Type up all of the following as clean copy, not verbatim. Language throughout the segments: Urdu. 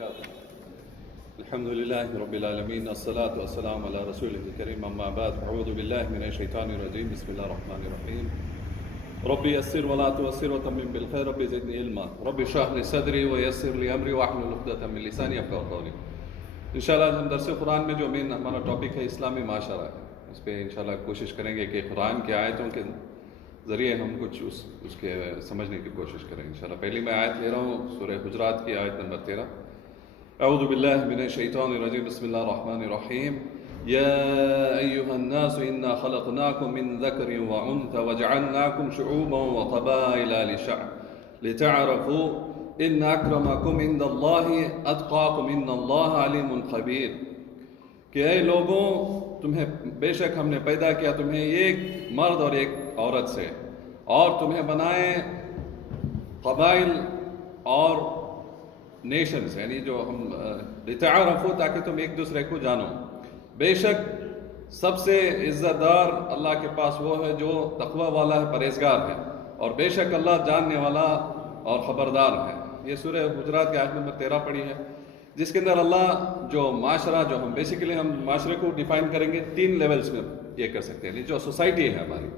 وبركاته. الحمد لله رب العالمين، الصلاة والسلام على رسوله الكريم، أما بعد، أعوذ بالله من الشيطان الرجيم، بسم الله الرحمن الرحيم. ربي يسر ولا تعسر وتمم بالخير، ربي زدني علما، ربي اشرح لي صدري ويسر لي أمري واحلل عقدة من لساني يفقهوا قولي. انشاءاللہ ہم درس قرآن میں جو مین ہمارا ٹاپک ہے اسلامی معاشرہ ہے، اس پہ انشاءاللہ کوشش کریں گے کہ قرآن کی آیتوں کے ذریعے ہم کچھ اس کے سمجھنے کی کوشش کریں انشاءاللہ. پہلی میں آیت لے رہا ہوں سورہ حجرات کی آیت نمبر 13. اعوذ باللہ من الشیطان الرجیم، بسم اللہ الرحمن الرحیم. یا ایہا الناس انا خلقناکم من ذکر وانثى وجعلناکم شعوبا وقبائل لتعرفوا ان اکرمکم عند اللہ اتقاکم ان اللہ علیم خبیر. کہ اے لوگوں، تمہیں بے شک ہم نے پیدا کیا تمہیں ایک مرد اور ایک عورت سے، اور تمہیں بنائے قبائل اور نیشنز، یعنی جو ہم لتعارفوا، تاکہ تم ایک دوسرے کو جانو. بے شک سب سے عزت دار اللہ کے پاس وہ ہے جو تقوی والا ہے، پرہیزگار ہے، اور بے شک اللہ جاننے والا اور خبردار ہے. یہ سورہ حجرات کی آیت نمبر 13 پڑھی ہے، جس کے اندر اللہ جو معاشرہ، جو ہم بیسیکلی ہم معاشرے کو ڈیفائن کریں گے 3 لیولز میں یہ کر سکتے ہیں. جو سوسائٹی ہے ہماری،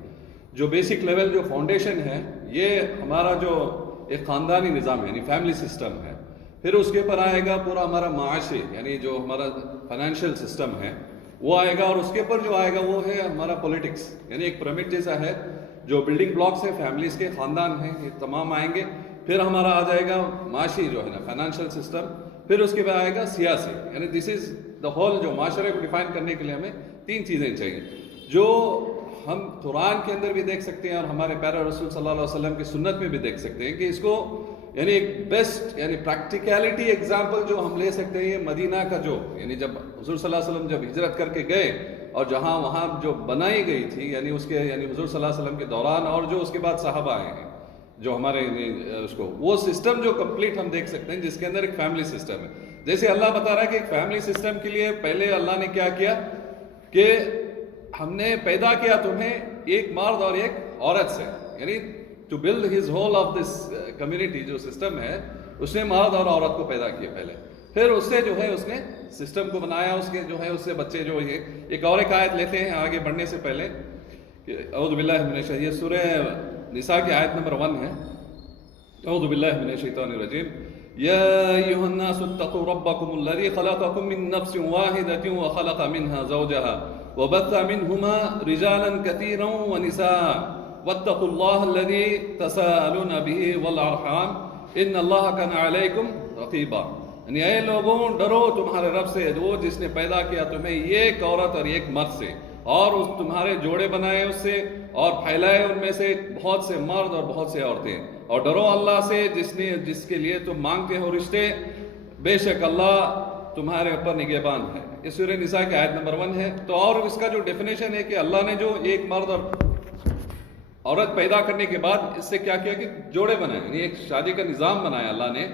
جو بیسک لیول، جو فاؤنڈیشن ہے، یہ ہمارا جو ایک خاندانی نظام ہے، یعنی فیملی سسٹم ہے. پھر اس کے اوپر آئے گا پورا ہمارا معاشی، یعنی جو ہمارا فائنینشیل سسٹم ہے وہ آئے گا، اور اس کے اوپر جو آئے گا وہ ہے ہمارا پولیٹکس، یعنی ایک پیرامڈ جیسا ہے. جو بلڈنگ بلاکس ہے فیملیز کے، خاندان ہیں، یہ تمام آئیں گے. پھر ہمارا آ جائے گا معاشی جو ہے نا، فائنینشیل سسٹم. پھر اس کے بعد آئے گا سیاسی، یعنی دس از دا ہول. جو معاشرے کو ڈیفائن کرنے کے لیے ہمیں 3 چیزیں چاہیے، جو ہم قرآن کے اندر بھی دیکھ سکتے ہیں اور ہمارے پیارے رسول صلی اللہ علیہ وسلم کی سنت میں بھی دیکھ سکتے ہیں. کہ اس کو یعنی ایک بیسٹ، یعنی پریکٹیکیلٹی ایگزامپل جو ہم لے سکتے ہیں، یہ مدینہ کا جو، یعنی جب حضور صلی اللہ علیہ وسلم جب ہجرت کر کے گئے اور جہاں وہاں جو بنائی گئی تھی، یعنی اس کے، یعنی حضور صلی اللہ علیہ وسلم کے دوران، اور جو اس کے بعد صحابہ آئے ہیں جو ہمارے اس کو، وہ سسٹم جو کمپلیٹ ہم دیکھ سکتے ہیں، جس کے اندر ایک فیملی سسٹم ہے. جیسے اللہ بتا رہا ہے کہ ایک فیملی سسٹم کے لیے پہلے اللہ نے کیا کیا کہ ہم نے پیدا کیا تمہیں ایک مرد اور ایک عورت سے، یعنی to build his whole of this community. جو سسٹم ہے اس نے مرد اور عورت کو پیدا کیا پہلے، پھر اس سے جو ہے اس نے سسٹم کو بنایا، اس کے جو ہے اس سے بچے جو ہے. ایک اور ایک آیت لیتے ہیں آگے بڑھنے سے پہلے. اعوذ باللہ من الشیطان، یہ سورہ نساء کی آیت نمبر 1 ہے. اعوذ باللہ من الشیطان الرجیم. یا ایھا الناس اتقوا ربکم الذی خلقکم من نفس واحدۃ وخلق منها زوجها وبث منهما رجالا كثيرا ونساء واتقوا الله الذي تساءلون به والارحام ان الله كان عليكم رقيبا. یعنی اے لوگوں، ڈرو تمہارے رب سے، وہ جس نے پیدا کیا تمہیں ایک عورت اور ایک مرد سے، اور اس تمہارے جوڑے بنائے اس سے، اور پھیلائے ان میں سے بہت سے مرد اور بہت سے عورتیں. اور ڈرو اللہ سے جس کے لیے تم مانگتے ہو رشتے، بے شک اللہ تمہارے اوپر نگہبان ہے. یہ سورہ نساء کی آیت نمبر 1 ہے. تو اور اس کا جو ڈیفینیشن ہے کہ اللہ نے جو ایک مرد اور عورت پیدا کرنے کے بعد اس سے کیا کیا کہ جوڑے بنائے، یعنی ایک شادی کا نظام بنایا اللہ نے.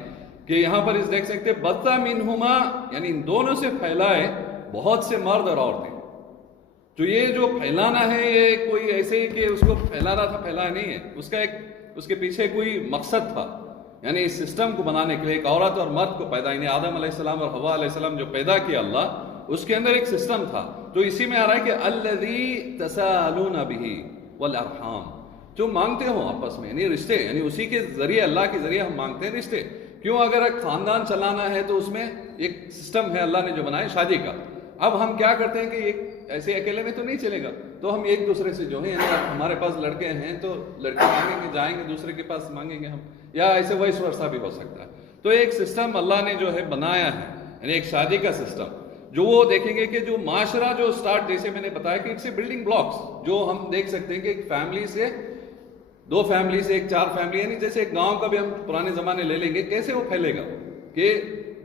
کہ یہاں پر اس دیکھ سکتے بطا منہما، یعنی ان دونوں سے پھیلائے بہت سے مرد اور عورتیں. تو یہ جو پھیلانا ہے، یہ کوئی ایسے ہی کہ اس کو پھیلانا تھا، پھیلایا نہیں ہے. اس کے پیچھے کوئی مقصد تھا، یعنی اس سسٹم کو بنانے کے لیے ایک عورت اور مرد کو پیدا، یعنی آدم علیہ السلام اور حوا علیہ السلام جو پیدا کیا اللہ، اس کے اندر ایک سسٹم تھا. تو اسی میں آ رہا ہے کہ الذی تساءلون بہ والارحام، جو مانگتے ہو آپس میں، یعنی رشتے، یعنی اسی کے ذریعے، اللہ کے ذریعے ہم مانگتے ہیں رشتے. کیوں؟ اگر ایک خاندان چلانا ہے تو اس میں ایک سسٹم ہے اللہ نے جو بنایا شادی کا. اب ہم کیا کرتے ہیں کہ ایک ایسے اکیلے میں تو نہیں چلے گا، تو ہم ایک دوسرے سے جو ہے، یعنی ہمارے پاس لڑکے ہیں تو لڑکے مانگیں گے، جائیں گے دوسرے کے پاس مانگیں گے ہم، یا ایسے وائس ورثہ بھی ہو سکتا ہے. تو ایک سسٹم اللہ نے جو ہے بنایا ہے، یعنی ایک شادی کا سسٹم. جو وہ دیکھیں گے کہ جو معاشرہ جو سٹارٹ، جیسے میں نے بتایا کہ اٹس اے بلڈنگ بلاکس، جو ہم دیکھ سکتے ہیں کہ ایک فیملی سے 2 فیملی سے ایک 4 فیملی، یعنی جیسے ایک گاؤں کا بھی ہم پرانے زمانے لے لیں گے، کیسے وہ پھیلے گا کہ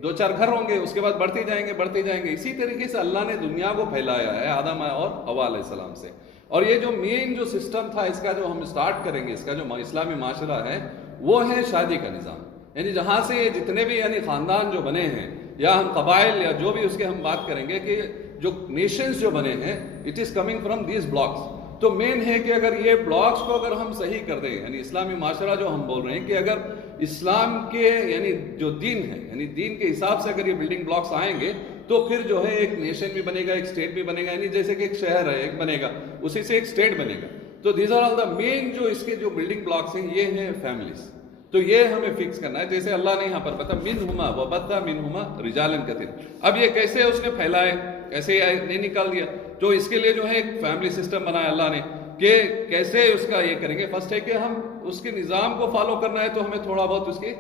2-4 گھر ہوں گے، اس کے بعد بڑھتے جائیں گے. اسی طریقے سے اللہ نے دنیا کو پھیلایا ہے آدم اور حوا علیہ السلام سے. اور یہ جو مین جو سسٹم تھا اس کا جو ہم سٹارٹ کریں گے، اس کا جو اسلامی معاشرہ ہے، وہ ہے شادی کا نظام. یعنی جہاں سے یہ جتنے بھی یعنی خاندان جو بنے ہیں، یا ہم قبائل یا جو بھی اس کے ہم بات کریں گے کہ جو نیشنز جو بنے ہیں، it is coming from these blocks. تو مین ہے کہ اگر یہ بلاکس کو اگر ہم صحیح کر دیں، یعنی اسلامی معاشرہ جو ہم بول رہے ہیں کہ اگر اسلام کے یعنی جو دین ہے، یعنی دین کے حساب سے اگر یہ بلڈنگ بلاکس آئیں گے تو پھر جو ہے ایک نیشن بھی بنے گا، ایک اسٹیٹ بھی بنے گا، یعنی جیسے کہ ایک شہر ہے ایک بنے گا، اسی سے ایک اسٹیٹ بنے گا. تو دیز آر آل دا مین جو اس کے جو بلڈنگ بلاکس ہیں یہ ہیں فیملیز. تو یہ ہمیں فکس کرنا ہے. جیسے اللہ نے یہاں پر بتا منہما وبث منہما رجالا کثیرا. اب یہ کیسے اس نے پھیلائے، کیسے نہیں نکال دیا؟ تو اس کے لیے جو ہے ایک فیملی سسٹم بنایا اللہ نے کہ کیسے اس کا یہ کریں گے. فرسٹ ہے کہ ہم اس کے نظام کو فالو کرنا ہے تو ہمیں تھوڑا بہت اس کے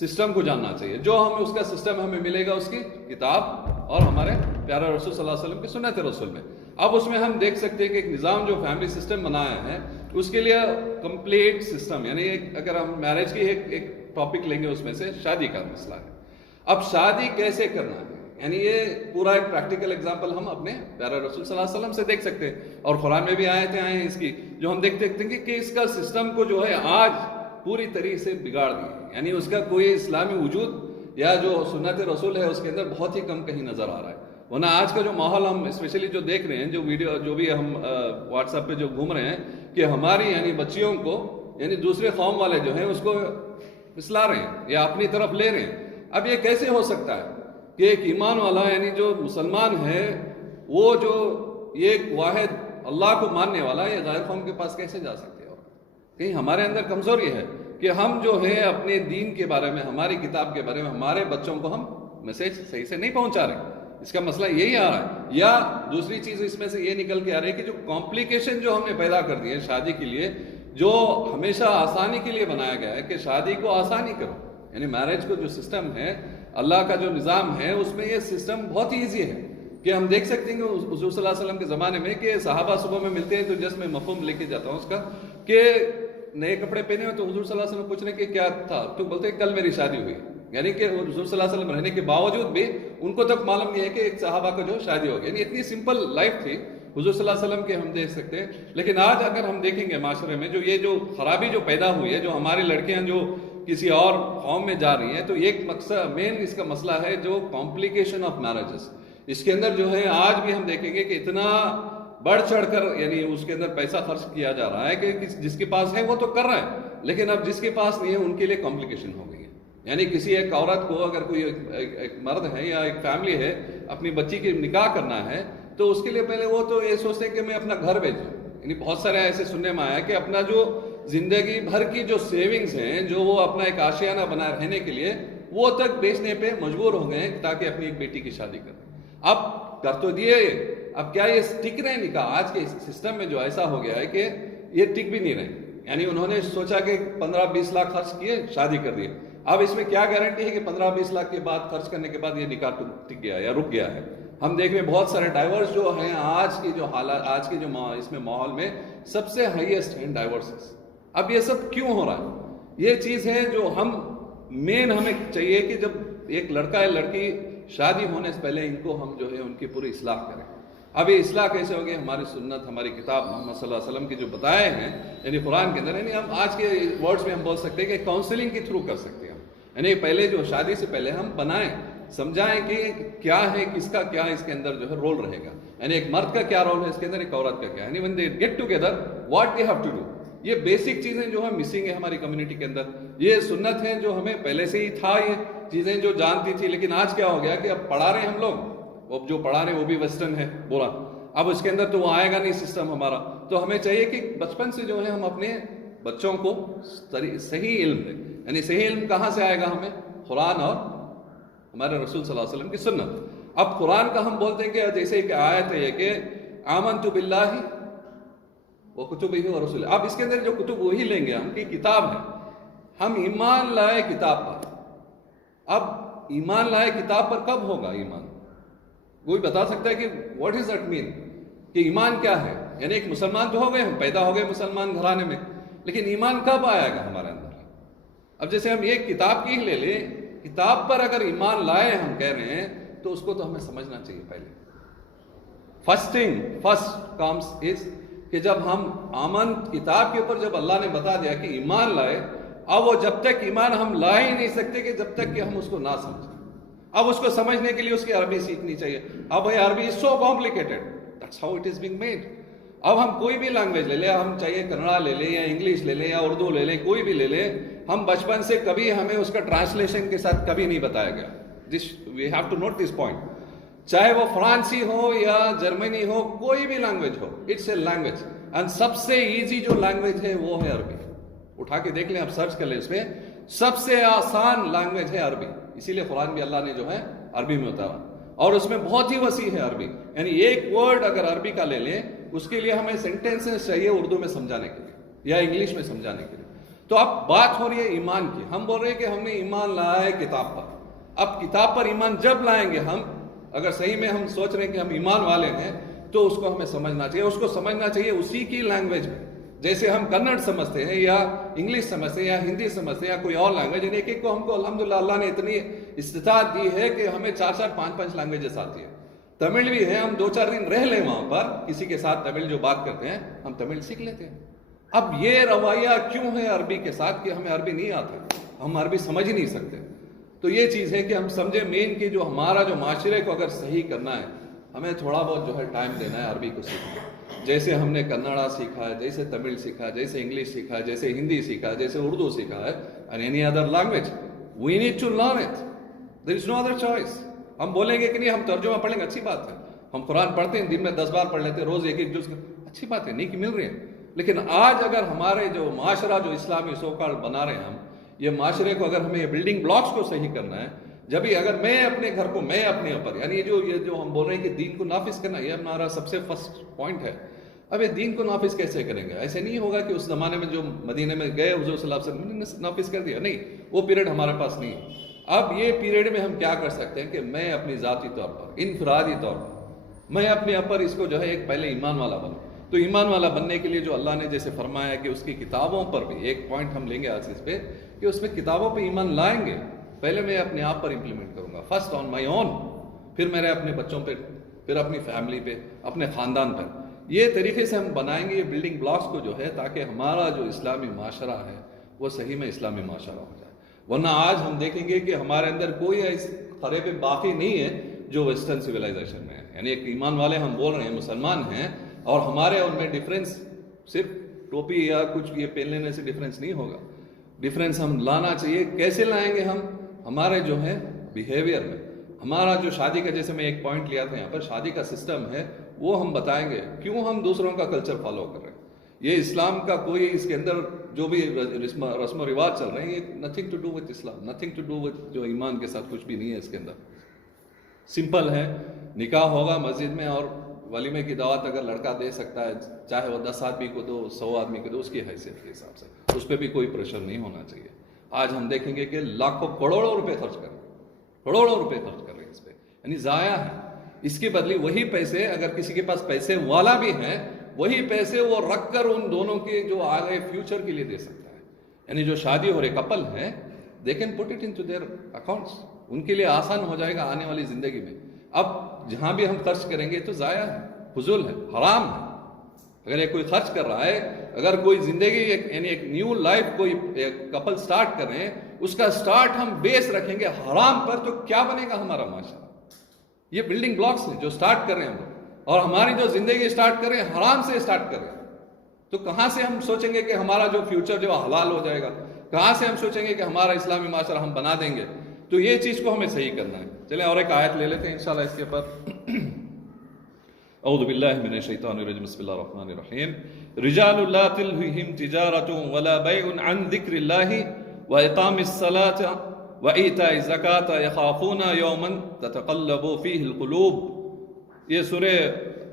سسٹم کو جاننا چاہیے. جو ہمیں اس کا سسٹم ہمیں ملے گا اس کی کتاب اور ہمارے پیارے رسول صلی اللہ علیہ وسلم کی سنت رسول میں. اب اس میں ہم دیکھ سکتے ہیں کہ ایک نظام جو فیملی سسٹم بنایا ہے اس کے لیے کمپلیٹ سسٹم، یعنی اگر ہم میرج کی ایک ٹاپک لیں گے اس میں سے شادی کا مسئلہ ہے. اب شادی کیسے کرنا ہے، یعنی یہ پورا ایک پریکٹیکل ایگزامپل ہم اپنے پیارے رسول صلی اللہ علیہ وسلم سے دیکھ سکتے ہیں. اور قرآن میں بھی آیتیں آئے ہیں اس کی جو ہم دیکھتے ہیں کہ اس کا سسٹم کو جو ہے آج پوری طریقے سے بگاڑ دیا. یعنی اس کا کوئی اسلامی وجود یا جو سنت رسول ہے اس کے اندر بہت ہی کم کہیں نظر آ رہا ہے. ورنہ آج کا جو ماحول ہم اسپیشلی جو دیکھ رہے ہیں، جو ویڈیو جو بھی ہم واٹس ایپ پہ جو گھوم رہے ہیں کہ ہماری یعنی بچیوں کو یعنی دوسرے قوم والے جو ہیں اس کو پسلا رہے ہیں یا اپنی طرف لے رہے ہیں. اب یہ کیسے ہو سکتا ہے کہ ایک ایمان والا یعنی جو مسلمان ہے وہ جو ایک واحد اللہ کو ماننے والا یہ غیر قوم کے پاس کیسے جا سکتے ہیں؟ اور کہیں ہمارے اندر کمزوری ہے کہ ہم جو ہے اپنے دین کے بارے میں، ہماری کتاب کے بارے میں ہمارے بچوں کو ہم میسج صحیح سے نہیں پہنچا رہے. اس کا مسئلہ یہی آ رہا ہے. یا دوسری چیز اس میں سے یہ نکل کے آ رہی ہے کہ جو کمپلیکیشن جو ہم نے پیدا کر دی ہے شادی کے لیے، جو ہمیشہ آسانی کے لیے بنایا گیا ہے کہ شادی کو آسانی کرو، یعنی میرج کو جو سسٹم ہے اللہ کا جو نظام ہے اس میں یہ سسٹم بہت ہی ایزی ہے کہ ہم دیکھ سکتے ہیں کہ حضور صلی اللہ علیہ وسلم کے زمانے میں کہ صحابہ صبح میں ملتے ہیں تو جس میں مفہوم لے کے جاتا ہوں اس کا کہ نئے کپڑے پہنے ہوئے تو حضور صلی اللہ علیہ وسلم پوچھنے کہ کیا تھا تو بولتے کل میری شادی ہوئی. یعنی کہ حضور صلی اللہ علیہ وسلم رہنے کے باوجود بھی ان کو تک معلوم نہیں ہے کہ ایک صحابہ کا جو شادی ہو گئی. یعنی اتنی سمپل لائف تھی حضور صلی اللہ علیہ وسلم کے ہم دیکھ سکتے ہیں. لیکن آج اگر ہم دیکھیں گے معاشرے میں جو یہ جو خرابی جو پیدا ہوئی ہے، جو ہماری لڑکیاں جو کسی اور قوم میں جا رہی ہیں، تو ایک مقصد مین اس کا مسئلہ ہے جو کمپلیکیشن آف میرجز. اس کے اندر جو ہے آج بھی ہم دیکھیں گے کہ اتنا بڑھ چڑھ کر یعنی اس کے اندر پیسہ خرچ کیا جا رہا ہے کہ جس کے پاس ہے وہ تو کر رہا ہے، لیکن اب جس کے پاس نہیں ہے ان کے لیے کمپلیکیشن ہو گئی ہے. یعنی کسی ایک عورت کو اگر کوئی ایک مرد ہے یا ایک فیملی ہے اپنی بچی کی نکاح کرنا ہے تو اس کے لیے پہلے وہ تو یہ سوچتے ہیں کہ میں اپنا گھر بیچوں. یعنی بہت سارے ایسے سننے میں آیا کہ اپنا جو زندگی بھر کی جو سیونگز ہیں جو وہ اپنا ایک آشیانہ بنائے رہنے کے لیے وہ تک بیچنے پہ مجبور ہو گئے تاکہ اپنی ایک بیٹی کی شادی کریں. اب کر تو دیے، اب کیا یہ ٹک رہے نکاح؟ آج کے سسٹم میں جو ایسا ہو گیا ہے کہ یہ ٹک بھی نہیں رہے. یعنی انہوں نے سوچا کہ 15-20 لاکھ خرچ کیے شادی کر دیے. اب اس میں کیا گارنٹی ہے کہ 15-20 لاکھ کے بعد خرچ کرنے کے بعد یہ نکاح ٹک گیا یا رک گیا ہے؟ ہم دیکھ رہے ہیں بہت سارے ڈائیورس جو ہیں آج کی جو حالات، آج کے جو اس میں ماحول میں سب سے ہائیسٹ ہیں ڈائیورسز. اب یہ سب کیوں ہو رہا ہے؟ یہ چیز ہے جو ہم مین ہمیں چاہیے کہ جب ایک لڑکا یا لڑکی شادی ہونے سے پہلے ان کو ہم جو ہے ان کی پوری اصلاح کریں. اب یہ اصلاح کیسے ہوگی؟ ہماری سنت، ہماری کتاب محمد صلی اللہ علیہ وسلم کی جو بتائے ہیں یعنی قرآن کے اندر، یعنی ہم آج کے ورڈز میں ہم بول سکتے ہیں کہ کاؤنسلنگ کے تھرو کر سکتے ہیں. یعنی پہلے جو شادی سے پہلے ہم بنائیں، سمجھائیں کہ کیا ہے، کس کا کیا اس کے اندر جو ہے رول رہے گا. یعنی ایک مرد کا کیا رول ہے اس کے اندر، ایک عورت کا کیا. یعنی when they get together what they have to do. یہ بیسک چیزیں جو ہے مسنگ ہے ہماری کمیونٹی کے اندر. یہ سنت ہیں جو ہمیں پہلے سے ہی تھا، یہ چیزیں جو جانتی تھی. لیکن آج کیا ہو گیا کہ اب پڑھا رہے ہیں ہم لوگ، اب جو پڑھا رہے ہیں وہ بھی ویسٹرن ہے بولا. اب اس کے اندر تو وہ آئے گا نہیں سسٹم ہمارا. تو ہمیں چاہیے کہ بچپن سے جو ہے ہم اپنے بچوں کو صحیح علم دیں. یعنی صحیح علم کہاں سے آئے گا؟ ہمیں قرآن اور ہمارے رسول صلی اللہ علیہ وسلم کی سنت. اب قرآن کا ہم بولتے ہیں کہ جیسے کہ آیت ہے کہ آمنت باللہ وکتبہ ورسولہ. اب اس کے اندر جو کتب وہی لیں گے، ہم کی کتاب ہے. ہم ایمان لائے کتاب پر. اب ایمان لائے کتاب پر کب ہوگا ایمان؟ کوئی بتا سکتا ہے کہ واٹ از دیٹ مین کہ ایمان کیا ہے؟ یعنی ایک مسلمان تو ہو گئے، ہم پیدا ہو گئے مسلمان گھرانے میں، لیکن ایمان کب آئے گا ہمارے اندر؟ اب جیسے ہم ایک کتاب کی لے لیں، کتاب پر اگر ایمان لائے ہم کہہ رہے ہیں تو اس کو تو ہمیں سمجھنا چاہیے. پہلے فرسٹ کمز از کہ جب ہم آمن کتاب کے اوپر جب اللہ نے بتا دیا کہ ایمان لائے، اب وہ جب تک ایمان ہم لا ہی نہیں سکتے کہ جب تک کہ ہم اس کو نہ سمجھیں. اب اس کو سمجھنے کے لیے اس کی عربی سیکھنی چاہیے. اب بھائی عربی is so complicated, that's how it is being made. اب ہم کوئی بھی لینگویج لے لیں، ہم چاہیے کنڑا لے لیں یا انگلش لے لیں یا اردو لے لیں، کوئی بھی لے لیں، ہم بچپن سے کبھی ہمیں اس کا ٹرانسلیشن کے ساتھ کبھی نہیں بتایا گیا. We have to note this point. چاہے وہ فرانسی ہو یا جرمنی ہو، کوئی بھی لینگویج ہو، اٹس اے لینگویج. اینڈ سب سے ایزی جو لینگویج ہے وہ ہے عربی. اٹھا کے دیکھ لیں، آپ سرچ کر لیں، اس میں سب سے آسان لینگویج ہے عربی. اسی لیے قرآن بھی اللہ نے جو ہے عربی میں اتارا، اور اس میں بہت ہی وسیع ہے عربی. یعنی ایک ورڈ اگر عربی کا لے لیں، اس کے لیے ہمیں سینٹینسز چاہیے اردو میں سمجھانے کے لیے یا انگلش میں سمجھانے کے لیے. تو اب بات ہو رہی ہے ایمان کی. ہم بول رہے ہیں کہ ہم نے ایمان لایا ہے کتاب پر. اب کتاب پر ایمان جب لائیں گے ہم، اگر صحیح میں ہم سوچ رہے ہیں کہ ہم ایمان والے ہیں، تو اس کو ہمیں سمجھنا چاہیے. اس کو سمجھنا چاہیے اسی کی لینگویج میں، جیسے ہم کنڑ سمجھتے ہیں یا انگلش سمجھتے ہیں یا ہندی سمجھتے ہیں یا کوئی اور لینگویج. یعنی ایک کو ہم کو الحمدللہ اللہ نے اتنی استطاعت دی ہے کہ ہمیں 4 5 لینگویجز آتی ہے. تمل بھی ہے، ہم 2 4 دن رہ لیں وہاں پر، کسی کے ساتھ تمل جو بات کرتے ہیں ہم تمل سیکھ لیتے ہیں. اب یہ رویہ کیوں ہے عربی کے ساتھ کہ ہمیں عربی نہیں آتا، ہم عربی سمجھ ہی نہیں سکتے. تو یہ چیز ہے کہ ہم سمجھیں مین کہ جو ہمارا جو معاشرے کو اگر صحیح کرنا ہے، ہمیں تھوڑا بہت جو ہے ٹائم دینا ہے عربی کو سیکھنا. جیسے ہم نے کنڑا سیکھا ہے، جیسے تمل سیکھا ہے، جیسے انگلش سیکھا ہے، جیسے ہندی سیکھا ہے، جیسے اردو سیکھا ہے، and any other language, we need to learn it. There is no other choice. ہم بولیں گے کہ نہیں ہم ترجمہ پڑھیں گے، اچھی بات ہے. ہم قرآن پڑھتے ہیں، دن میں 10 بار پڑھ لیتے ہیں، روز ایک جز، اچھی بات ہے، نیکی مل رہی ہے. لیکن آج اگر ہمارے جو معاشرہ جو اسلامی سوکال بنا رہے ہیں ہم، یہ معاشرے کو اگر ہمیں یہ بلڈنگ بلاکس کو صحیح کرنا ہے، جبھی اگر میں اپنے گھر کو، میں اپنے اوپر، یعنی یہ جو ہم بول رہے ہیں کہ دین کو نافذ کرنا، یہ ہمارا سب سے فرسٹ پوائنٹ ہے. اب یہ دین کو نافذ کیسے کریں گے؟ ایسے نہیں ہوگا کہ اس زمانے میں جو مدینے میں گئے حضور صلی اللہ علیہ وسلم نے نافذ کر دیا، نہیں، وہ پیریڈ ہمارے پاس نہیں ہے. اب یہ پیریڈ میں ہم کیا کر سکتے ہیں کہ میں اپنی ذاتی طور پر، انفرادی طور پر، میں اپنے اوپر اس کو جو ہے ایک پہلے ایمان والا بنوں. تو ایمان والا بننے کے لیے جو اللہ نے جیسے فرمایا کہ اس کی کتابوں پر بھی ایک پوائنٹ ہم لیں گے آج اس پہ، کہ اس میں کتابوں پہ ایمان لائیں گے. پہلے میں اپنے آپ پر امپلیمنٹ کروں گا، فرسٹ آن مائی اون، پھر میرے اپنے بچوں پہ، پھر اپنی فیملی پہ، اپنے خاندان پر. یہ طریقے سے ہم بنائیں گے یہ بلڈنگ بلاکس کو جو ہے، تاکہ ہمارا جو اسلامی معاشرہ ہے وہ صحیح میں اسلامی معاشرہ ہو جائے. ورنہ آج ہم دیکھیں گے کہ ہمارے اندر کوئی ایسی فریب باقی نہیں ہے جو ویسٹرن سویلائزیشن میں ہے. یعنی ایک ایمان والے ہم بول رہے ہیں، مسلمان ہیں، اور ہمارے ان میں ڈفرینس صرف ٹوپی یا کچھ یہ پہن لینے سے ڈفرینس نہیں ہوگا. ڈفرینس ہم لانا چاہیے. کیسے لائیں گے ہم؟ ہمارے جو ہے بیہیویئر میں. ہمارا جو شادی کا، جیسے میں ایک پوائنٹ لیا تھا یہاں پر، شادی کا سسٹم ہے وہ ہم بتائیں گے. کیوں ہم دوسروں کا کلچر فالو کر رہے ہیں؟ یہ اسلام کا کوئی اس کے اندر جو بھی رسم و رواج چل رہے ہیں، یہ nothing to do with Islam, nothing to do with جو ایمان کے ساتھ کچھ بھی نہیں ہے اس کے اندر. سمپل ہے، نکاح ہوگا مسجد میں، اور ولیمے کی دعوت اگر لڑکا دے سکتا ہے، چاہے وہ 10 آدمی کو دو، 100 آدمی کو دو، اس کی حیثیت کے حساب سے، اس پہ بھی کوئی پریشر نہیں ہونا چاہیے. آج ہم دیکھیں گے کہ لاکھوں کروڑوں روپے خرچ کر رہے ہیں، کروڑوں روپے خرچ کر رہے ہیں اس پہ، یعنی ضائع ہے. اس کے بدلے وہی پیسے، اگر کسی کے پاس پیسے والا بھی ہے، وہی پیسے وہ رکھ کر ان دونوں کے جو آگے فیوچر کے لیے دے سکتا ہے. یعنی جو شادی ہو رہے کپل ہیں، they can put it into their accounts. ان کے لیے آسان ہو جائے گا آنے والی زندگی میں. اب جہاں بھی ہم خرچ کریں گے تو ضائع ہے، فضول ہے، حرام ہے. اگر یہ کوئی خرچ کر رہا ہے، اگر کوئی زندگی یعنی ایک نیو لائف کوئی کپل سٹارٹ کر رہے ہیں، اس کا سٹارٹ ہم بیس رکھیں گے حرام پر، تو کیا بنے گا ہمارا معاشرہ؟ یہ بلڈنگ بلاکس ہیں جو سٹارٹ کر رہے ہیں ہم، اور ہماری جو زندگی سٹارٹ کر رہے ہیں حرام سے سٹارٹ کر رہے ہیں. تو کہاں سے ہم سوچیں گے کہ ہمارا جو فیوچر جو حلال ہو جائے گا؟ کہاں سے ہم سوچیں گے کہ ہمارا اسلامی معاشرہ ہم بنا دیں گے؟ تو یہ چیز کو ہمیں صحیح کرنا ہے. چلیں اور ایک آیت لے لیتے ہیں انشاءاللہ اس کے اوپر. اعوذ باللہ من الشیطان الرجیم، بسم اللہ الرحمن الرحیم. رجال لا تلہم تجارۃ ولا بیع عن ذکر اللہ واقام الصلاۃ وایتاء الزکاۃ یخافون یوما تتقلب فیہ القلوب. یہ سورہ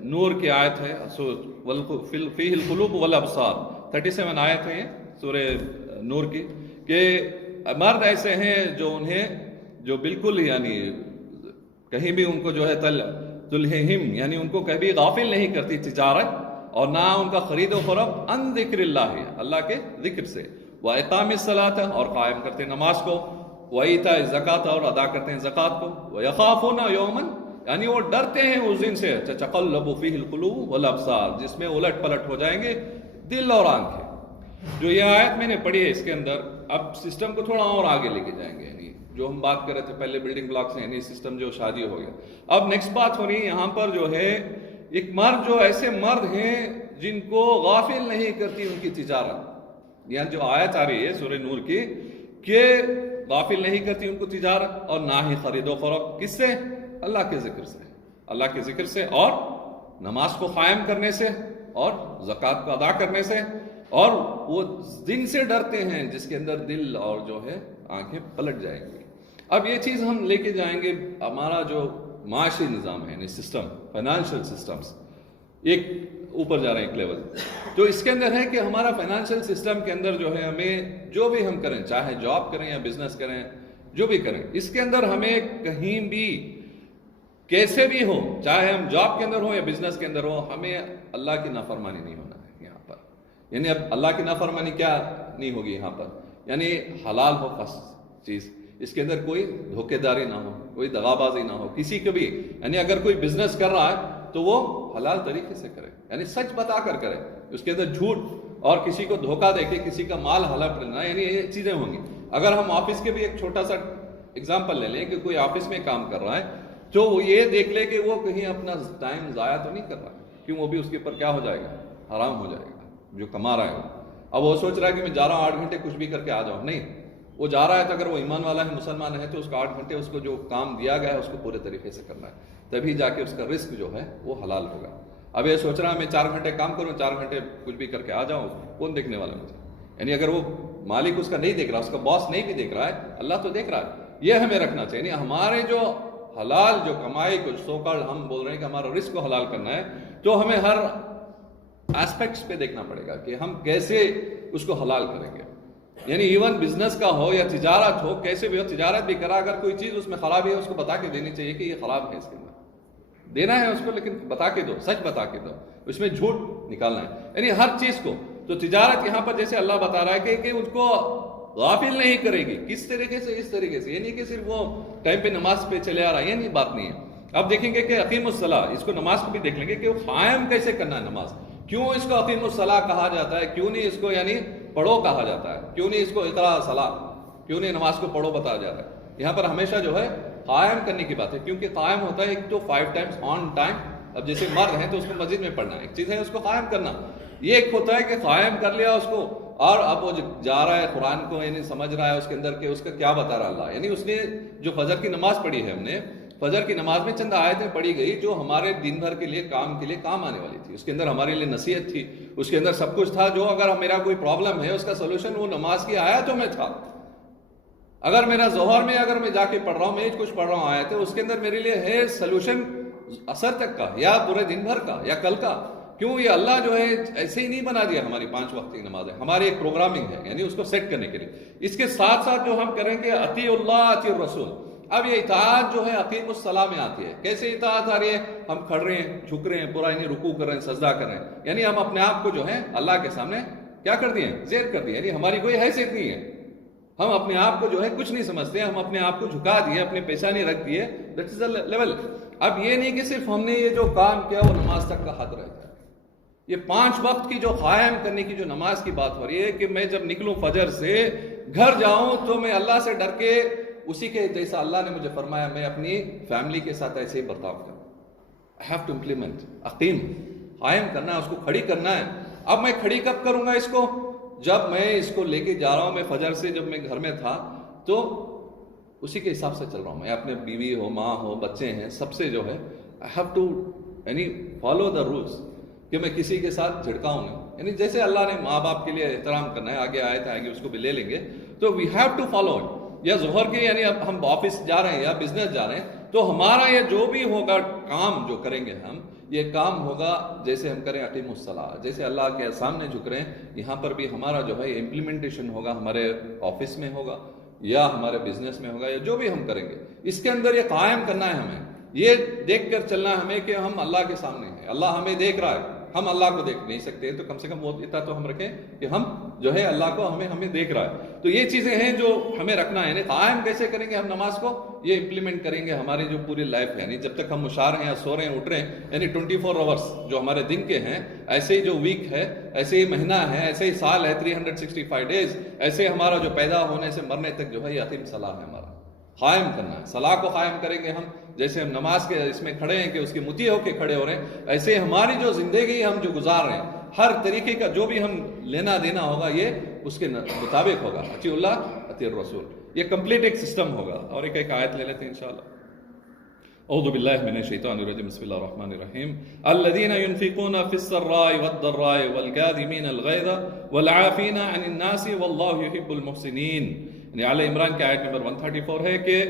نور کی آیت ہے، فیہ القلوب والابصار، 37 آیت ہے یہ سورہ نور کی. کہ مرد ایسے ہیں جو انہیں جو بالکل یعنی کہیں بھی ان کو جو ہے تلہم یعنی ان کو کبھی غافل نہیں کرتی تجارت، اور نہ ان کا خرید و فروخت عن ذکر اللہ، اللہ کے ذکر سے. واقام الصلاۃ، اور قائم کرتے ہیں نماز کو. وایتاء الزکاۃ، اور ادا کرتے ہیں زکوٰۃ کو. ویخافون یوما، یعنی وہ ڈرتے ہیں اس دن سے، تتقلب فیہ القلوب والابصار، جس میں الٹ پلٹ ہو جائیں گے دل اور آنکھیں. جو یہ آیت میں نے پڑھی ہے اس کے اندر، اب سسٹم کو تھوڑا اور آگے لے کے جائیں گے. یعنی جو ہم بات کر رہے تھے پہلے بلڈنگ بلاکس ہیں، یعنی سسٹم جو شادی ہو گیا. اب نیکسٹ بات ہو رہی ہے یہاں پر جو ہے ایک مرد، جو ایسے مرد ہیں جن کو غافل نہیں کرتی ان کی تجارت. یہاں جو آیت آ رہی ہے سورہ نور کی کہ غافل نہیں کرتی ان کو تجارت اور نہ ہی خرید و فروخت. کس سے؟ اللہ کے ذکر سے. اللہ کے ذکر سے اور نماز کو قائم کرنے سے اور زکوٰۃ کو ادا کرنے سے. اور وہ دن سے ڈرتے ہیں جس کے اندر دل اور جو ہے آنکھیں پلٹ جائیں گی. اب یہ چیز ہم لے کے جائیں گے ہمارا جو معاشی نظام ہے یعنی سسٹم، فائنانشیل سسٹمز، ایک اوپر جا رہے ہیں ایک لیول. تو اس کے اندر ہے کہ ہمارا فائنانشیل سسٹم کے اندر جو ہے ہمیں جو بھی ہم کریں، چاہے جاب کریں یا بزنس کریں، جو بھی کریں، اس کے اندر ہمیں کہیں بھی کیسے بھی ہو، چاہے ہم جاب کے اندر ہو یا بزنس کے اندر ہو، ہمیں اللہ کی نافرمانی نہیں ہونا ہے یہاں پر. یعنی اب اللہ کی نافرمانی کیا نہیں ہوگی یہاں پر؟ یعنی حلال ہو فرسٹ چیز، اس کے اندر کوئی دھوکے داری نہ ہو، کوئی دغا بازی نہ ہو کسی کو بھی. یعنی اگر کوئی بزنس کر رہا ہے تو وہ حلال طریقے سے کرے، یعنی سچ بتا کر کرے، اس کے اندر جھوٹ اور کسی کو دھوکہ دے کے کسی کا مال حلال کرنا، یعنی یہ چیزیں ہوں گی. اگر ہم آفس کے بھی ایک چھوٹا سا اگزامپل لے لیں کہ کوئی آفس میں کام کر رہا ہے تو وہ یہ دیکھ لے کہ وہ کہیں اپنا ٹائم ضائع تو نہیں کر رہا، کیوں وہ بھی اس کے اوپر کیا ہو جائے گا؟ حرام ہو جائے گا جو کما رہا ہے. اب وہ سوچ رہا ہے کہ میں جا رہا ہوں 8 گھنٹے کچھ بھی کر کے آ جاؤں، نہیں. وہ جا رہا ہے تو اگر وہ ایمان والا ہے، مسلمان ہے، تو اس کو 8 گھنٹے اس کو جو کام دیا گیا ہے اس کو پورے طریقے سے کرنا ہے، تبھی جا کے اس کا رزق جو ہے وہ حلال ہوگا. اب یہ سوچ رہا ہے میں 4 گھنٹے کام کروں، 4 گھنٹے کچھ بھی کر کے آ جاؤں، کون دیکھنے والا مجھے؟ یعنی اگر وہ مالک اس کا نہیں دیکھ رہا، اس کا باس نہیں بھی دیکھ رہا ہے، اللہ تو دیکھ رہا ہے. یہ ہمیں رکھنا چاہیے. یعنی ہمارے جو حلال جو کمائی کو سوکال ہم بول رہے ہیں کہ ہمارا رزق کو حلال کرنا ہے، تو ہمیں ہر ایسپیکٹس پہ دیکھنا پڑے گا کہ ہم کیسے اس کو حلال کریں گے. یعنی ایون بزنس کا ہو یا تجارت ہو، کیسے بھی ہو، تجارت بھی کرا، اگر کوئی چیز اس میں خرابی ہے اس کو بتا کے دینی چاہیے کہ یہ خراب ہے، اس کے اندر دینا ہے اس کو، لیکن بتا کے دو، سچ بتا کے دو، اس میں جھوٹ نکالنا ہے. یعنی ہر چیز کو تو تجارت یہاں پر جیسے اللہ بتا رہا ہے کہ ان کو غافل نہیں کرے گی. کس طریقے سے؟ اس طریقے سے. یعنی کہ صرف وہ ٹائم پہ نماز پہ چلے آ رہا ہے، یہ بات نہیں ہے. اب دیکھیں گے کہ اقیم الصلاۃ، اس کو نماز کو بھی دیکھ لیں گے کہ وہ قائم کیسے کرنا ہے نماز. کیوں اس کو اقیم الصلاۃ کہا جاتا ہے؟ کیوں نہیں اس کو یعنی پڑھو کہا جاتا ہے؟ کیوں نہیں اس کو اقرا الصلاۃ، کیوں نہیں نماز کو پڑھو بتایا جاتا ہے؟ یہاں پر ہمیشہ جو ہے قائم کرنے کی بات ہے، کیونکہ قائم ہوتا ہے ایک تو 5 ٹائمز آن ٹائم. اب جیسے مرد ہیں تو اس کو مسجد میں پڑھنا، ایک چیز ہے اس کو قائم کرنا. یہ ایک ہوتا ہے کہ قائم کر لیا اس کو، اور اب وہ جا رہا ہے قرآن کو یعنی سمجھ رہا ہے اس کے اندر کہ اس کا کیا بتا رہا اللہ. یعنی اس نے جو فجر کی نماز پڑھی ہے، ہم نے فجر کی نماز میں چند آیتیں پڑھی گئی جو ہمارے دن بھر کے لیے کام آنے والی تھی. اس کے اندر ہمارے لیے نصیحت تھی، اس کے اندر سب کچھ تھا. جو اگر میرا کوئی پرابلم ہے اس کا سولوشن وہ نماز کی آیتوں میں تھا. اگر میرا ظہر میں اگر میں جا کے پڑھ رہا ہوں، میں کچھ پڑھ رہا ہوں آیت ہے، اس کے اندر میرے لیے ہے سولوشن اثر تک کا یا پورے دن بھر کا یا کل کا. کیوں؟ یہ اللہ جو ہے ایسے ہی نہیں بنا دیا. ہماری 5 وقت کی نماز ہے، ہماری ایک پروگرامنگ ہے، یعنی اس کو سیٹ کرنے کے لیے. اس کے ساتھ ساتھ جو ہم کریں گے اطیع اللہ اطیع الرسول. اب یہ اطاعت جو ہے اقیم الصلاۃ میں آتی ہے. کیسے اطاعت آ رہی ہے؟ ہم کھڑ رہے ہیں، جھک رہے ہیں، پورا یعنی رکوع کر رہے ہیں، سجدہ کر رہے ہیں. یعنی ہم اپنے آپ کو جو ہے اللہ کے سامنے کیا کر دیے؟ زیر کر دیے. یعنی ہماری کوئی حیثیت نہیں ہے، ہم اپنے آپ کو جو ہے کچھ نہیں سمجھتے، ہم اپنے آپ کو جھکا دیے، اپنے پیشانی رکھ دیے. That is the level. اب یہ نہیں کہ صرف ہم نے یہ جو کام کیا وہ نماز تک کا حد رہتا ہے. یہ 5 وقت کی جو قائم کرنے کی جو نماز کی بات ہو رہی ہے کہ میں جب نکلوں فجر سے گھر جاؤں تو میں اللہ سے ڈر کے اسی کے جیسا اللہ نے مجھے فرمایا میں اپنی فیملی کے ساتھ ایسے ہی برتاؤ کروں. I have to implement. اقیم، قائم کرنا ہے، اس کو کھڑی کرنا ہے. اب میں کھڑی کب کروں گا اس کو؟ جب میں اس کو لے کے جا رہا ہوں. میں فجر سے جب میں گھر میں تھا تو اسی کے حساب سے چل رہا ہوں. میں اپنے بیوی ہو، ماں ہو، بچے ہیں، سب سے جو ہے I have to یعنی follow the rules کہ میں کسی کے ساتھ جھڑکاؤں نہیں. یعنی جیسے اللہ نے ماں باپ کے لیے احترام کرنا ہے، آگے آئے تھے اس کو بھی لے لیں گے. تو we have to follow it. یا ظہر کے یعنی اب ہم آفس جا رہے ہیں یا بزنس جا رہے ہیں تو ہمارا یہ جو بھی ہوگا کام جو کریں گے ہم، یہ کام ہوگا جیسے ہم کریں اقیم الصلاۃ، جیسے اللہ کے سامنے جھک رہے ہیں. یہاں پر بھی ہمارا جو ہے امپلیمنٹیشن ہوگا، ہمارے آفس میں ہوگا یا ہمارے بزنس میں ہوگا یا جو بھی ہم کریں گے. اس کے اندر یہ قائم کرنا ہے ہمیں، یہ دیکھ کر چلنا ہے ہمیں کہ ہم اللہ کے سامنے ہیں، اللہ ہمیں دیکھ رہا ہے. ہم اللہ کو دیکھ نہیں سکتے تو کم سے کم وہ اتنا تو ہم رکھیں کہ ہم جو ہے اللہ کو ہمیں دیکھ رہا ہے. تو یہ چیزیں ہیں جو ہمیں رکھنا ہے. یعنی قائم کیسے کریں گے ہم نماز کو؟ یہ امپلیمنٹ کریں گے ہماری جو پوری لائف ہے. یعنی جب تک ہم مشار ہیں یا سو رہے ہیں اٹھ رہے ہیں، یعنی 24 آورس جو ہمارے دن کے ہیں، ایسے ہی جو ویک ہے، ایسے ہی مہینہ ہے، ایسے ہی سال ہے، 365 ڈیز، ایسے ہمارا جو پیدا ہونے سے مرنے تک جو ہے یہ اقیم صلاح ہے ہمارا. قائم کرنا ہے. صلاح کو قائم کریں گے ہم، جیسے ہم نماز کے اس میں کھڑے ہیں کہ اس کے مطیع ہو کے کھڑے ہو رہے ہیں، ایسے ہماری جو زندگی ہم جو گزار رہے ہیں ہر طریقے کا جو بھی ہم لینا دینا ہوگا یہ اس کے مطابق ہوگا، اطیعوا اللہ اطیعوا الرسول، یہ کمپلیٹ ایک سسٹم ہوگا. اور ایک آیت لے لیتے ہیں انشاءاللہ. اعوذ باللہ من الشیطان الرجیم، بسم اللہ الرحمن الرحیم. الذین ينفقون فی السراء والضراء والکاظمین الغیظ والعافین عن الناس واللہ یحب المحسنین. یعنی آل عمران کی آیت نمبر 134 ہے کہ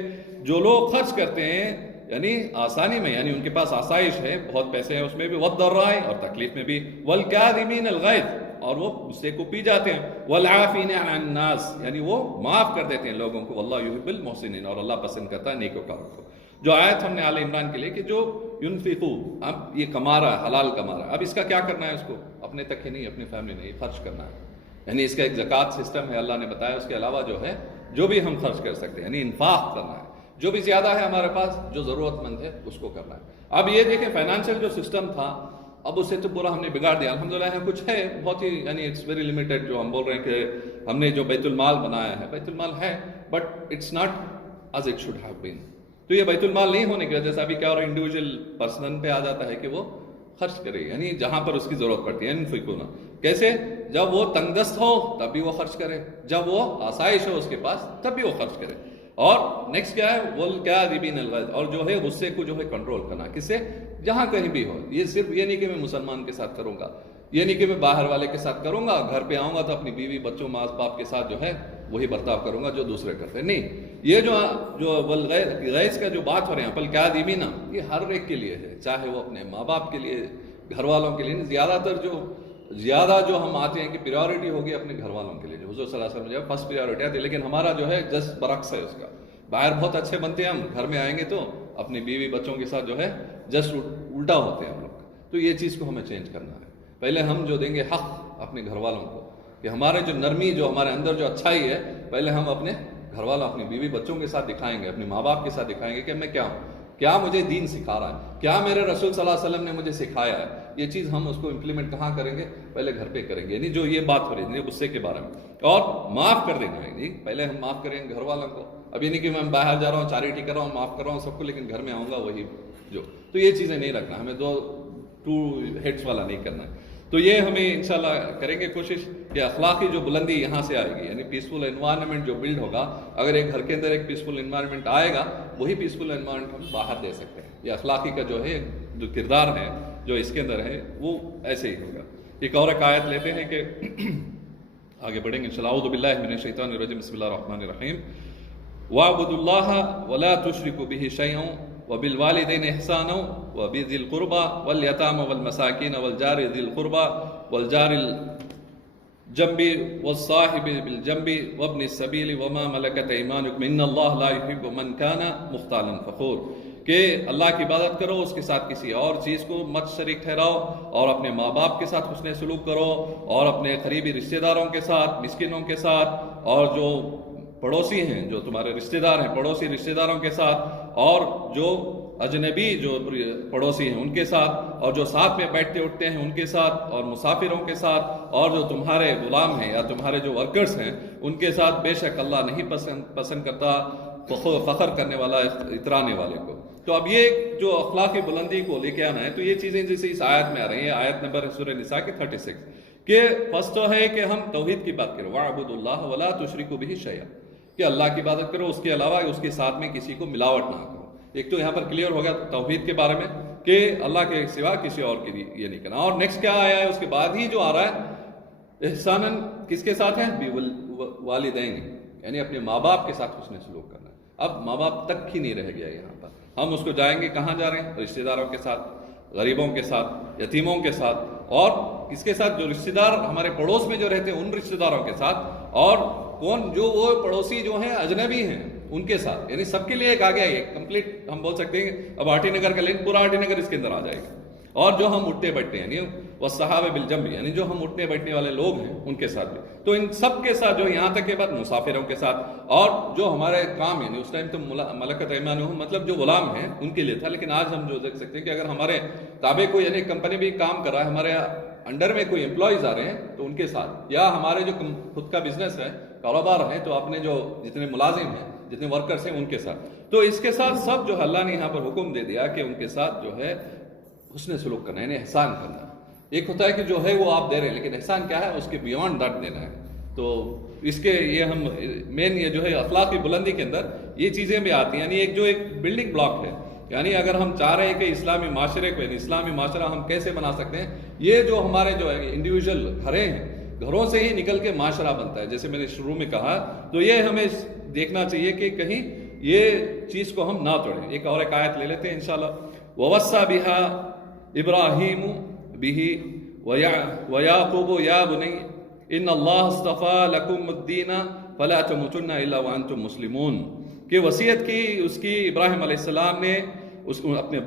جو لوگ خرچ کرتے ہیں یعنی آسانی میں، یعنی ان کے پاس آسائش ہے، بہت پیسے ہیں اس میں بھی، والضراء اور تکلیف میں بھی، والکاظمین الغیظ اور وہ غصے کو پی جاتے ہیں، والعافین عن الناس یعنی وہ معاف کر دیتے ہیں لوگوں کو، واللہ یحب المحسنین اور اللہ پسند کرتا ہے نیکوکاروں کو. جو آیت ہم نے آل عمران کے لیے کہ جو ينفقو، اب یہ کما رہا ہے، حلال کما رہا ہے، اب اس کا کیا کرنا ہے؟ اس کو اپنے تک ہی نہیں، اپنی فیملی نہیں، خرچ کرنا ہے. یعنی اس کا ایک زکوٰۃ سسٹم ہے اللہ نے بتایا. اس کے علاوہ جو ہے جو بھی ہم خرچ کر سکتے ہیں یعنی انفاق کرنا ہے، جو بھی زیادہ ہے ہمارے پاس، جو ضرورت مند ہے اس کو کرنا ہے. اب یہ دیکھیں فائنانشیل جو سسٹم تھا اب اسے تو پورا ہم نے بگاڑ دیا. الحمدللہ یہاں کچھ ہے بہت ہی، یعنی اٹس ویری لمیٹڈ. جو ہم بول رہے ہیں کہ ہم نے جو بیت المال بنایا ہے، بیت المال ہے but it's not as it should have been. تو یہ بیت المال نہیں ہونے کی وجہ سے ابھی کیا ہو رہا ہے، انڈیویجول پرسن پہ آ جاتا ہے کہ وہ خرچ کرے، یعنی جہاں پر اس کی ضرورت پڑتی ہے. انفقونا کیسے؟ جب وہ تنگ دست ہو تب بھی وہ خرچ کرے، جب وہ آسائش ہو اس کے پاس تب بھی وہ خرچ کرے. اور نیکسٹ کیا ہے؟ والکاظمین الغیظ، اور جو ہے غصے کو جو ہے کنٹرول کرنا. کس سے؟ جہاں کہیں بھی ہو. یہ صرف یہ نہیں کہ میں مسلمان کے ساتھ کروں گا، یہ نہیں کہ میں باہر والے کے ساتھ کروں گا، گھر پہ آؤں گا تو اپنی بیوی بچوں ماں باپ کے ساتھ جو ہے وہی برتاؤ کروں گا جو دوسرے کرتے ہیں. نہیں، یہ جو والغیظ کا جو بات ہو رہے ہیں والکاظمین، یہ ہر ایک کے لیے ہے، چاہے وہ اپنے ماں باپ کے لیے، گھر والوں کے لیے. زیادہ جو ہم آتے ہیں کہ پریورٹی ہوگی اپنے گھر والوں کے لیے، جو حضور صلی اللہ علیہ وسلم جو فرسٹ پریورٹی آتی ہے. لیکن ہمارا جو ہے جسٹ برعکس ہے اس کا. باہر بہت اچھے بنتے ہیں ہم، گھر میں آئیں گے تو اپنی بیوی بچوں کے ساتھ جو ہے جسٹ الٹا ہوتے ہیں ہم لوگ. تو یہ چیز کو ہمیں چینج کرنا ہے. پہلے ہم جو دیں گے حق اپنے گھر والوں کو، کہ ہمارے جو نرمی، جو ہمارے اندر جو اچھائی ہے، پہلے ہم اپنے گھر والوں، اپنی بیوی بچوں کے ساتھ دکھائیں گے، اپنے ماں باپ کے ساتھ دکھائیں گے کہ میں کیا ہوں، کیا مجھے دین سکھا رہا ہے، کیا میرے رسول صلی اللہ علیہ وسلم نے مجھے سکھایا ہے. یہ چیز ہم اس کو امپلیمنٹ کہاں کریں گے؟ پہلے گھر پہ کریں گے. یعنی جو یہ بات ہو رہی ہے غصے کے بارے میں، اور معاف کر دینا ہے. پہلے ہم معاف کریں گے گھر والوں کو. اب یہ نہیں کہ میں باہر جا رہا ہوں چیریٹی کر رہا ہوں معاف کر رہا ہوں سب کو، لیکن گھر میں آؤں گا وہی جو. تو یہ چیزیں نہیں رکھنا، ہمیں ٹو ہیڈس والا نہیں کرنا ہے. تو یہ ہمیں انشاءاللہ کریں گے کوشش کہ اخلاقی جو بلندی یہاں سے آئے گی، یعنی پیسفل انوائرمنٹ جو بلڈ ہوگا. اگر ایک گھر کے اندر ایک پیسفل انوائرمنٹ آئے گا، وہی پیسفل انوائرمنٹ ہم باہر دے سکتے ہیں. یہ اخلاقی کا جو ہے جو کردار ہے جو اس کے اندر ہے وہ ایسے ہی ہوگا. ایک اور آیت لیتے ہیں کہ آگے بڑھیں گے انشاءاللہ. اعوذ باللہ من الشیطان الرجیم، بسم اللہ الرحمن الرحیم. وَاعْبُدُوا اللَّهَ وَلَا تُشْرِكُوا بِهِ شَيْئًا وَبِالْوَالِدَيْنِ إِحْسَانًا وَبِذِي الْقُرْبَى وَالْيَتَامَى وَالْمَسَاكِينَ وَالْجَارِ ذِي الْقُرْبَى وَالْجَارِ الْجَنبِ وَالصَّاحِبِ بِالْجَنبِ وَابْنِ السَّبِيلِ وَمَا مَلَكَتْ أَيْمَانُكُمْ إِنَّ اللَّهَ لَا يُحِبُّ مَنْ كَانَ مُخْتَالًا فَخُورًا. کہ اللہ کی عبادت کرو، اس کے ساتھ کسی اور چیز کو مت شریک ٹھہراؤ، اور اپنے ماں باپ کے ساتھ حسن سلوک کرو، اور اپنے قریبی رشتہ داروں کے ساتھ، مسکینوں کے ساتھ، اور جو پڑوسی ہیں، جو تمہارے رشتہ دار ہیں، پڑوسی رشتہ داروں کے ساتھ، اور جو اجنبی جو پڑوسی ہیں ان کے ساتھ، اور جو ساتھ میں بیٹھتے اٹھتے ہیں ان کے ساتھ، اور مسافروں کے ساتھ، اور جو تمہارے غلام ہیں یا تمہارے جو ورکرز ہیں ان کے ساتھ. بے شک اللہ نہیں پسند کرتا فخر کرنے والا، اترانے والے کو. تو اب یہ جو اخلاقی بلندی کو لے کے آنا ہے، تو یہ چیزیں جیسے اس آیت میں آ رہی ہیں. آیت نمبر سورہ نساء کی 36 کہ فرسٹ تو ہے کہ ہم توحید کی بات کریں، وَاعْبُدُوا اللَّهَ وَلَا تُشْرِكُوا بِهِ شَيْئًا، کہ اللہ کی عبادت کرو، اس کے علاوہ اس کے ساتھ میں کسی کو ملاوٹ نہ کرو. ایک تو یہاں پر کلیئر ہو گیا توحید کے بارے میں کہ اللہ کے سوا کسی اور کے لیے یہ نہیں کرنا. اور نیکسٹ کیا آیا ہے اس کے بعد ہی جو آ رہا ہے، احساناً کس کے ساتھ ہے؟ والدین، یعنی اپنے ماں باپ کے ساتھ حسن سلوک کرنا. اب ماں باپ تک ہی نہیں رہ گیا یہاں پر. ہم اس کو جائیں گے کہاں جا رہے ہیں؟ رشتہ داروں کے ساتھ، غریبوں کے ساتھ، یتیموں کے ساتھ، اور کس کے ساتھ؟ جو رشتہ دار ہمارے پڑوس میں جو رہتے ہیں ان رشتہ داروں کے ساتھ، اور کون؟ جو وہ پڑوسی جو ہیں اجنبی ہیں ان کے ساتھ. یعنی سب کے لیے ایک آ گیا یہ کمپلیٹ. ہم بول سکتے ہیں اب آر ٹی نگر کا لنک پورا آر ٹی نگر اس کے اندر آ جائے گا. اور جو ہم اٹھتے بیٹھتے ہیں، یعنی والصحابہ بالجنب، یعنی جو ہم اٹھنے بیٹھنے والے لوگ ہیں ان کے ساتھ بھی. تو ان سب کے ساتھ جو یہاں تک کے بعد مسافروں کے ساتھ، اور جو ہمارے کام، یعنی اس ٹائم تو ملکت ایمانہم مطلب جو غلام ہیں ان کے لیے تھا. لیکن آج ہم جو دیکھ سکتے ہیں کہ اگر ہمارے تابع کو، یعنی کمپنی بھی کام کر رہا ہے، ہمارے انڈر میں کوئی امپلائیز آ رہے ہیں تو ان کے ساتھ، یا ہمارے جو خود کا بزنس ہے، کاروبار ہے، تو اپنے جو جتنے ملازم ہیں، جتنے ورکرز ہیں ان کے ساتھ. تو اس کے ساتھ سب جو اللہ نے یہاں پر حکم دے دیا کہ ان کے ساتھ جو ہے حسن سلوک کرنا، یعنی احسان کرنا. ایک ہوتا ہے کہ جو ہے وہ آپ دے رہے ہیں، لیکن احسان کیا ہے؟ اس کے بیونڈ دیٹ دینا ہے. تو اس کے یہ ہم مین یہ جو ہے اخلاقی بلندی کے اندر یہ چیزیں بھی آتی ہیں. یعنی ایک بلڈنگ بلاک ہے. یعنی اگر ہم چاہ رہے ہیں کہ اسلامی معاشرے کو، یعنی اسلامی معاشرہ ہم کیسے بنا سکتے ہیں، یہ جو ہمارے جو ہے انڈیویجول گھروں سے ہی نکل کے معاشرہ بنتا ہے. جیسے میں نے شروع میں کہا، تو یہ ہمیں دیکھنا چاہیے کہ کہیں یہ چیز کو ہم نہ توڑیں. ایک آیت لے لیتے ہیں انشاءاللہ. وَوَصَّى بِهَا إِبْرَاهِيمُ بِهِ وَيَعْقُوبُ يَا بُنَيَّ إِنَّ اللَّهَ اصْطَفَىٰ لَكُمُ الدِّينَ فَلَا تَمُوتُنَّ إِلَّا وَأَنْتُمْ مُسْلِمُونَ. کہ وصیت کی اس کی ابراہیم علیہ السلام نے اپنے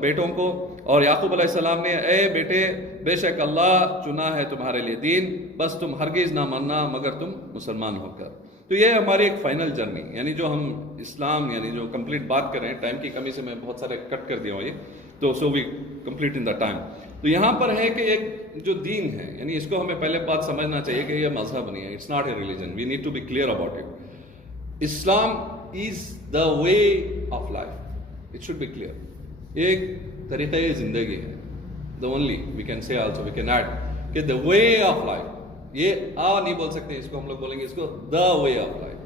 بیٹوں کو، اور یعقوب علیہ السلام نے، اے بیٹے بے شک اللہ چنا ہے تمہارے لیے دین، بس تم ہرگز نہ ماننا مگر تم مسلمان ہو کر. تو یہ ہماری ایک فائنل جرنی، یعنی جو ہم اسلام یعنی جو کمپلیٹ بات کر رہے ہیں. ٹائم کی کمی سے میں بہت سارے کٹ کر دیا ہوں یہ، تو سو we complete in the time. تو یہاں پر ہے کہ ایک جو دین ہے، یعنی اس کو ہمیں پہلے بات سمجھنا چاہیے کہ یہ مذہب نہیں ہے. It's not a religion. We need to be clear about it. Islam is the way of life. It should be clear. ایک طریقۂ زندگی ہے. The only we can say also we can add کہ دا وے آف لائف. یہ نہیں بول سکتے اس کو، ہم لوگ بولیں گے اس کو دا وے آف لائف.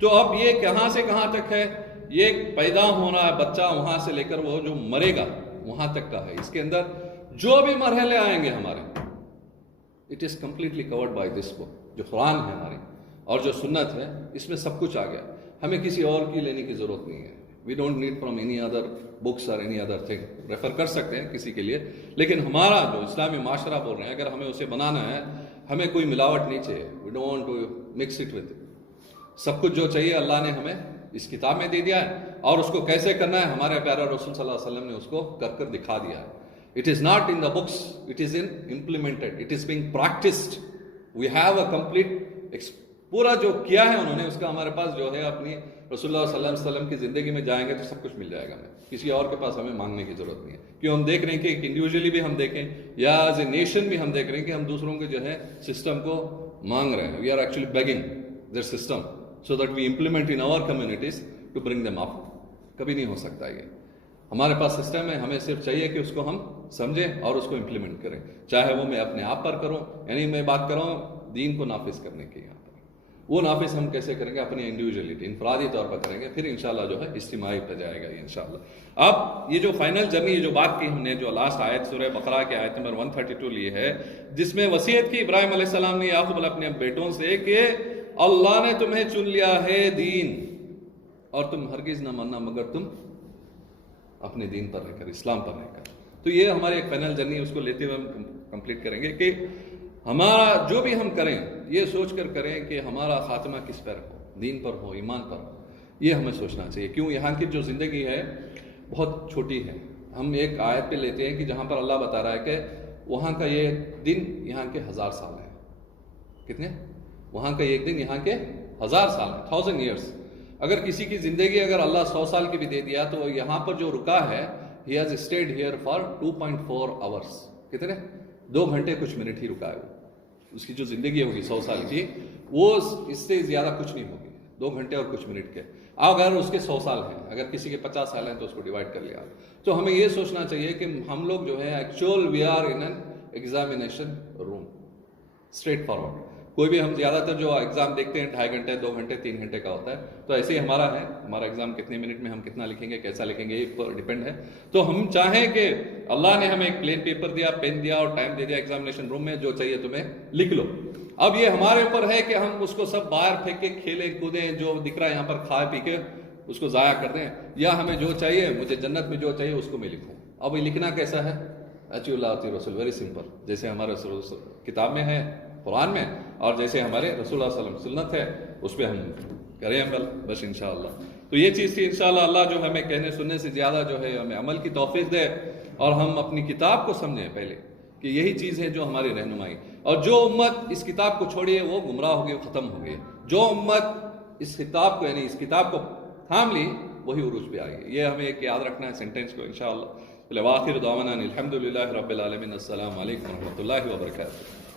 تو اب یہ کہاں سے کہاں تک ہے؟ یہ پیدا ہونا ہے بچہ، وہاں سے لے کر وہ جو مرے گا وہاں تک کا ہے. اس کے اندر جو بھی مرحلے آئیں گے ہمارے، it is completely covered by this book. جو قرآن ہے ہماری اور جو سنت ہے، اس میں سب کچھ آ گیا. ہمیں کسی اور کی لینے کی ضرورت نہیں ہے. We don't need from any other books اور اینی ادر تھنگ. ریفر کر سکتے ہیں کسی کے لیے، لیکن ہمارا جو اسلامی معاشرہ بول رہے ہیں، اگر ہمیں اسے بنانا ہے، ہمیں کوئی ملاوٹ نہیں چاہیے. We don't want to mix it with. سب کچھ جو چاہیے اللہ نے ہمیں اس کتاب میں دے دیا ہے، اور اس کو کیسے کرنا ہے ہمارے پیارے رسول صلی اللہ علیہ وسلم نے اس کو کر دکھا دیا ہے. It is not in the books, it is implemented, it is being practiced. We have a complete پورا جو کیا ہے انہوں نے، اس کا ہمارے پاس جو ہے اپنی رسول اللہ صلی اللہ علیہ وسلم کی زندگی میں جائیں گے تو سب کچھ مل جائے گا. ہمیں کسی اور کے پاس ہمیں مانگنے کی ضرورت نہیں ہے. کیوں ہم دیکھ رہے ہیں کہ انڈیویجولی بھی ہم دیکھیں یا ایز اے نیشن بھی ہم دیکھ رہے ہیں کہ ہم دوسروں کے جو ہے سسٹم کو مانگ رہے ہیں. We are actually begging their system so that we implement in our communities to bring them up. کبھی نہیں ہو سکتا یہ. ہمارے پاس سسٹم ہے، ہمیں صرف چاہیے کہ اس کو ہم سمجھیں اور اس کو امپلیمنٹ کریں. چاہے وہ میں اپنے آپ پر کروں، یعنی میں بات کر رہا ہوں دین کو نافذ کرنے کی. یہاں پر وہ نافذ ہم کیسے کریں گے؟ اپنی انڈیویجولیٹی، انفرادی طور پر کریں گے. پھر انشاءاللہ جو ہے اجتماعی پہ جائے گا یہ انشاءاللہ. اب یہ جو فائنل جرنی، یہ جو بات کی ہم نے، جو لاسٹ آیت سورہ بقرہ کے آیت نمبر 132 لی ہے، جس میں وصیت کی ابراہیم علیہ السلام نے یعقوب علیہ اپنے بیٹوں سے کہ اللہ نے تمہیں چن لیا ہے دین، اور تم ہرگز نہ ماننا مگر تم اپنے دین پر رہ کر، اسلام پر رہ کر. تو یہ ہمارے ایک فائنل جرنی، اس کو لیتے ہوئے ہم کمپلیٹ کریں گے کہ ہمارا جو بھی ہم کریں یہ سوچ کر کریں کہ ہمارا خاتمہ کس پر ہو، دین پر ہو، ایمان پر ہو. یہ ہمیں سوچنا چاہیے. کیوں؟ یہاں کی جو زندگی ہے بہت چھوٹی ہے. ہم ایک آیت پہ لیتے ہیں کہ جہاں پر اللہ بتا رہا ہے کہ وہاں کا یہ دن یہاں کے 1000 سال ہے. کتنے؟ وہاں کا ایک دن یہاں کے 1000 سال ہے، 1000 ایئرس. اگر کسی کی زندگی اگر اللہ 100 سال کی بھی دے دیا تو یہاں پر جو رکا ہے he has stayed here for 2.4 hours. کتنے؟ 2 گھنٹے کچھ منٹ ہی رکا ہے. اس کی جو زندگی ہوگی 100 سال کی، وہ اس سے زیادہ کچھ نہیں ہوگی. 2 گھنٹے اور کچھ منٹ کے. اگر اس کے 100 سال ہیں، اگر کسی کے 50 سال ہیں تو اس کو ڈیوائڈ کر لیا. تو ہمیں یہ سوچنا چاہیے کہ ہم لوگ جو ہے actual we are in an examination room. Straightforward. کوئی بھی ہم زیادہ تر جو ایگزام دیکھتے ہیں 2.5 گھنٹے 2 گھنٹے 3 گھنٹے کا ہوتا ہے. تو ایسے ہی ہمارا ہے، ہمارا ایگزام کتنے منٹ میں ہم کتنا لکھیں گے، کیسا لکھیں گے، یہ پر ڈیپینڈ ہے. تو ہم چاہیں کہ اللہ نے ہمیں ایک پلین پیپر دیا، پین دیا اور ٹائم دے دیا ایگزامینیشن روم میں، جو چاہیے تمہیں لکھ لو. اب یہ ہمارے اوپر ہے کہ ہم اس کو سب باہر پھینک کے کھیلیں کودیں، جو دکھ رہا ہے یہاں پر کھا پی کے اس کو ضائع کر دیں، یا ہمیں جو چاہیے، مجھے جنت میں جو چاہیے اس کو میں لکھوں. اب یہ لکھنا کیسا ہے؟ اطیعوا اللہ واطیعوا الرسول. Very simple. جیسے ہمارے کتاب میں ہے قرآن میں، اور جیسے ہمارے رسول اللہ صلی اللہ علیہ وسلم سنت ہے، اس پہ ہم کریں عمل بس انشاءاللہ. تو یہ چیز تھی. انشاءاللہ اللہ جو ہمیں کہنے سننے سے زیادہ جو ہے ہمیں عمل کی توفیق دے، اور ہم اپنی کتاب کو سمجھیں پہلے کہ یہی چیز ہے جو ہماری رہنمائی. اور جو امت اس کتاب کو چھوڑی ہے وہ گمراہ ہو گئی، ختم ہو گئی. جو امت اس کتاب کو یعنی اس کتاب کو تھام لی وہی عروج پہ آئے گی. یہ ہمیں ایک یاد رکھنا ہے سینٹینس کو انشاءاللہ. وآخر دعوانا الحمد للہ رب العالمین. السلام علیکم ورحمۃ اللہ وبرکاتہ.